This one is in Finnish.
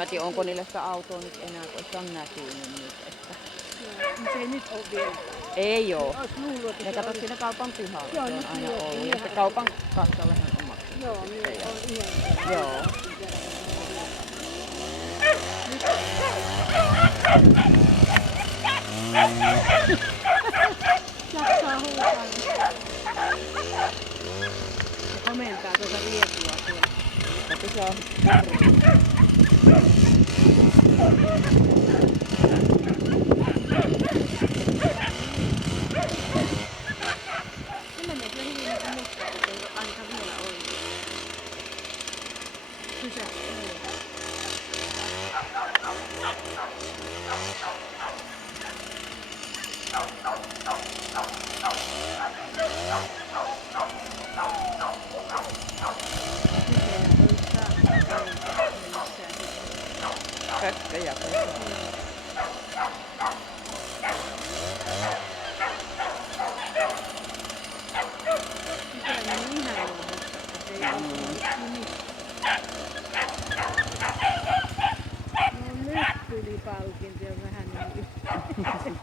mä tiedä, onko niillä sitä autoa nyt enää, kun se on näkynyt nyt. Että... Se ei nyt ole vielä. Ei oo. Ois luullut, että Ja se kato olisi. siinä kaupan pihalla, Joo, se on nyt aina joo, ollut. Ja ihan- se kaupan kassallahan on maksanut. Joo, niin sitten, on yhden. Joo. Jaksaa huutaa. Se komentaa tuota vietua tuolla. Mutta se on... Se menee kyllä hyvin niin kuin musta, että ei ole ainakaan vielä ollut. Pysähtyy. Kökköjä. No nyt tuli palkinto jo vähän niin.